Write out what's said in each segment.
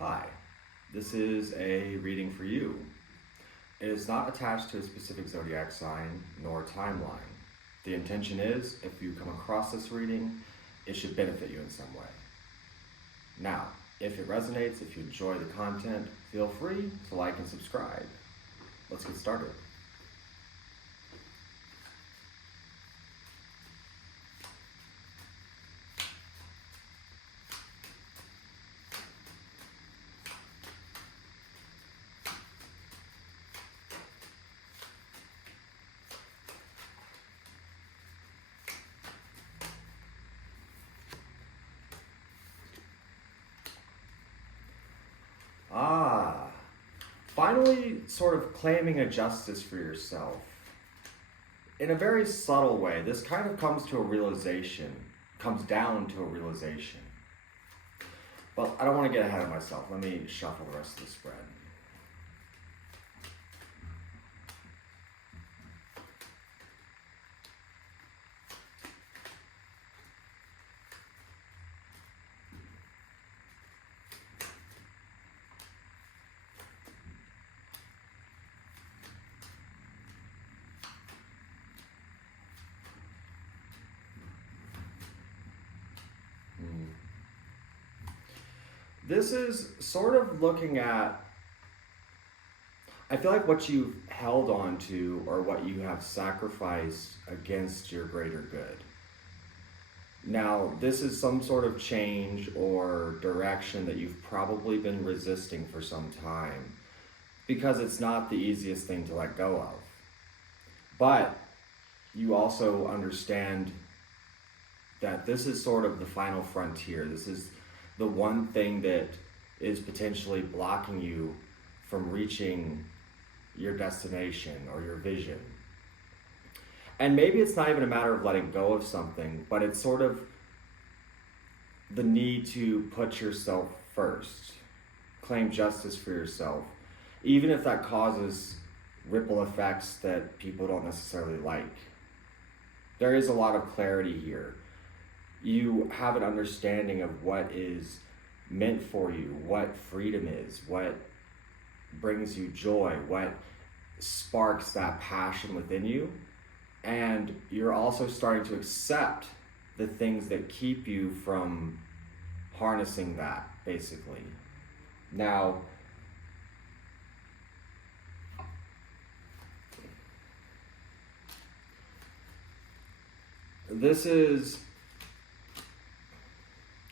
Hi, this is a reading for you. It is not attached to a specific zodiac sign nor timeline. The intention is, if you come across this reading, it should benefit you in some way. Now, if it resonates, if you enjoy the content, feel free to like and subscribe. Let's get started. Finally sort of claiming a justice for yourself. In a very subtle way, this kind of comes down to a realization. But I don't want to get ahead of myself. Let me shuffle the rest of the spread. This is sort of looking at, I feel like what you've held on to or what you have sacrificed against your greater good. Now, this is some sort of change or direction that you've probably been resisting for some time because it's not the easiest thing to let go of. But you also understand that this is sort of the final frontier. This is the one thing that is potentially blocking you from reaching your destination or your vision. And maybe it's not even a matter of letting go of something, but it's sort of the need to put yourself first, claim justice for yourself, even if that causes ripple effects that people don't necessarily like. There is a lot of clarity here. You have an understanding of what is meant for you, what freedom is, what brings you joy, what sparks that passion within you. And you're also starting to accept the things that keep you from harnessing that, basically. Now,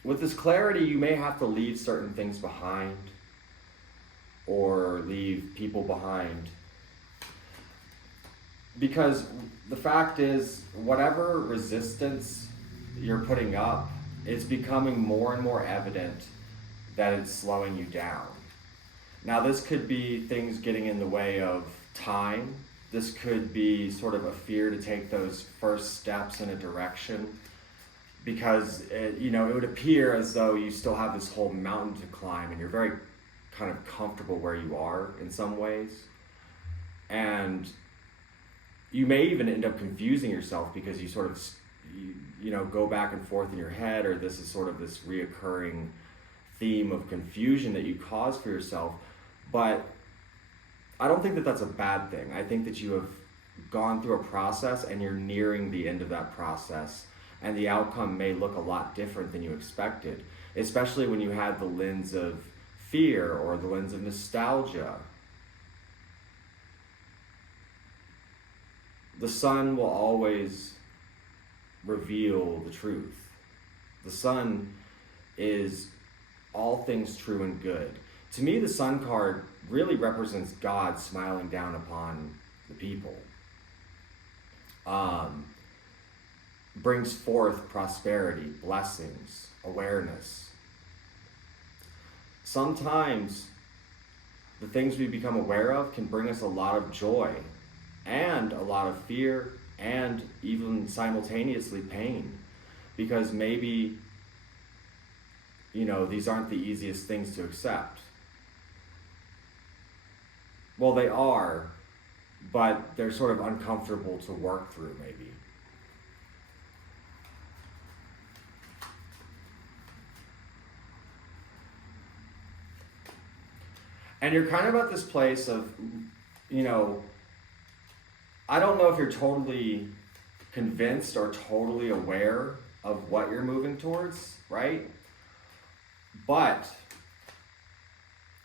with this clarity, you may have to leave certain things behind or leave people behind. Because the fact is, whatever resistance you're putting up, it's becoming more and more evident that it's slowing you down. Now, this could be things getting in the way of time. This could be sort of a fear to take those first steps in a direction, because it would appear as though you still have this whole mountain to climb and you're very kind of comfortable where you are in some ways. And you may even end up confusing yourself because you sort of go back and forth in your head, or this is sort of this reoccurring theme of confusion that you cause for yourself. But I don't think that that's a bad thing. I think that you have gone through a process and you're nearing the end of that process, and the outcome may look a lot different than you expected, especially when you had the lens of fear or the lens of nostalgia. The sun will always reveal the truth. The sun is all things true and good. To me, the sun card really represents God smiling down upon the people. Brings forth prosperity, blessings, awareness. Sometimes the things we become aware of can bring us a lot of joy and a lot of fear and even simultaneously pain, because maybe these aren't the easiest things to accept. Well, they are, but they're sort of uncomfortable to work through, maybe. And you're kind of at this place of, you know, I don't know if you're totally convinced or totally aware of what you're moving towards, right? But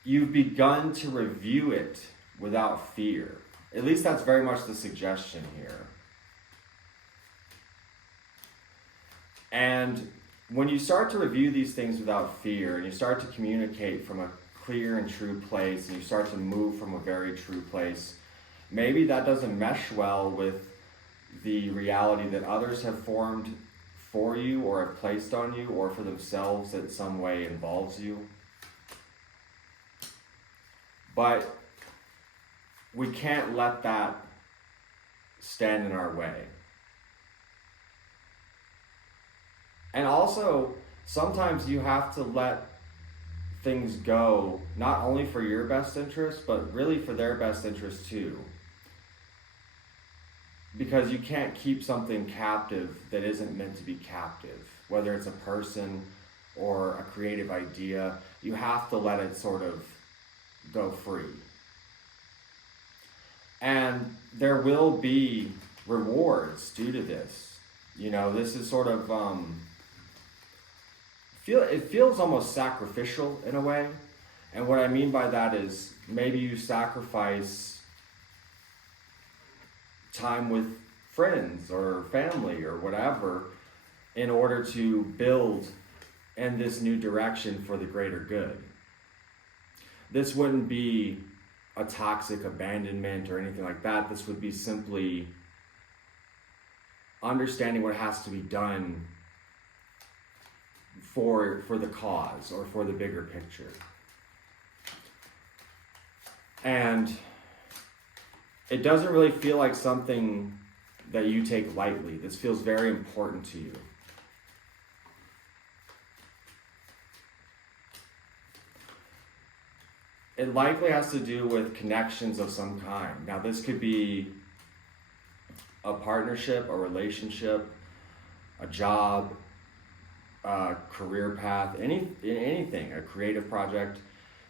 you've begun to review it without fear. At least that's very much the suggestion here. And when you start to review these things without fear, and you start to communicate from a clear and true place, and you start to move from a very true place, maybe that doesn't mesh well with the reality that others have formed for you or have placed on you, or for themselves that some way involves you. But we can't let that stand in our way. And also, sometimes you have to let things go, not only for your best interest, but really for their best interest too. Because you can't keep something captive that isn't meant to be captive. Whether it's a person or a creative idea, you have to let it sort of go free. And there will be rewards due to this. You know, this is sort of, it feels almost sacrificial in a way. And what I mean by that is maybe you sacrifice time with friends or family or whatever in order to build in this new direction for the greater good. This wouldn't be a toxic abandonment or anything like that. This would be simply understanding what has to be done for the cause or for the bigger picture. And it doesn't really feel like something that you take lightly. This feels very important to you. It likely has to do with connections of some kind. Now, this could be a partnership, a relationship, a job, a career path, anything, a creative project.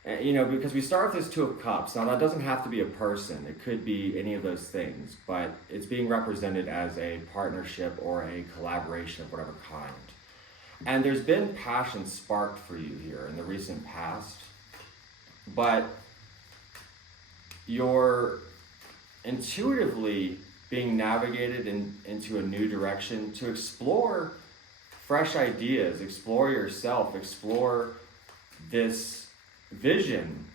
You know, because we start with this Two of Cups. Now, that doesn't have to be a person. It could be any of those things, but it's being represented as a partnership or a collaboration of whatever kind. And there's been passion sparked for you here in the recent past, but you're intuitively being navigated into a new direction to explore fresh ideas, explore yourself, explore this vision.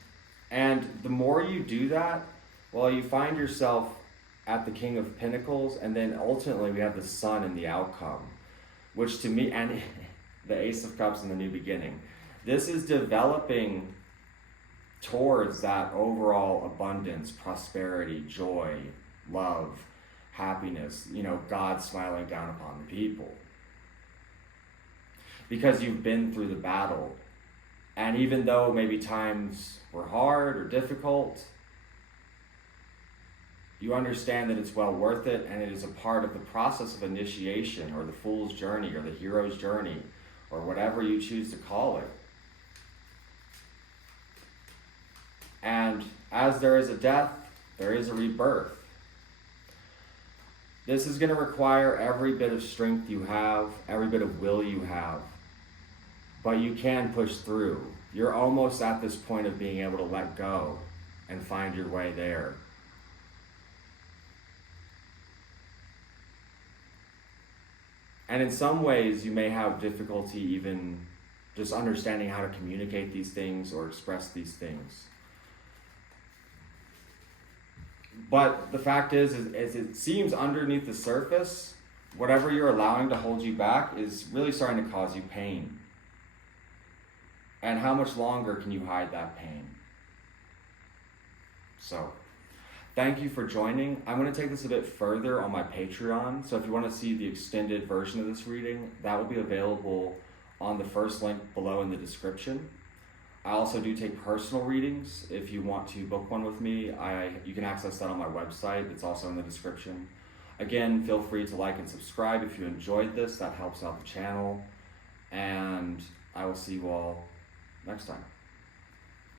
And the more you do that, well, you find yourself at the King of Pentacles, and then ultimately we have the Sun in the outcome, which to me, and the Ace of Cups in the new beginning. This is developing towards that overall abundance, prosperity, joy, love, happiness, you know, God smiling down upon the people. Because you've been through the battle. And even though maybe times were hard or difficult, you understand that it's well worth it, and it is a part of the process of initiation, or the fool's journey, or the hero's journey, or whatever you choose to call it. And as there is a death, there is a rebirth. This is going to require every bit of strength you have, every bit of will you have. But you can push through. You're almost at this point of being able to let go and find your way there. And in some ways, you may have difficulty even just understanding how to communicate these things or express these things. But the fact is it seems underneath the surface, whatever you're allowing to hold you back is really starting to cause you pain. And how much longer can you hide that pain? So, thank you for joining. I'm going to take this a bit further on my Patreon. So if you want to see the extended version of this reading, that will be available on the first link below in the description. I also do take personal readings. If you want to book one with me, you can access that on my website. It's also in the description. Again, feel free to like and subscribe if you enjoyed this. That helps out the channel. And I will see you all next time.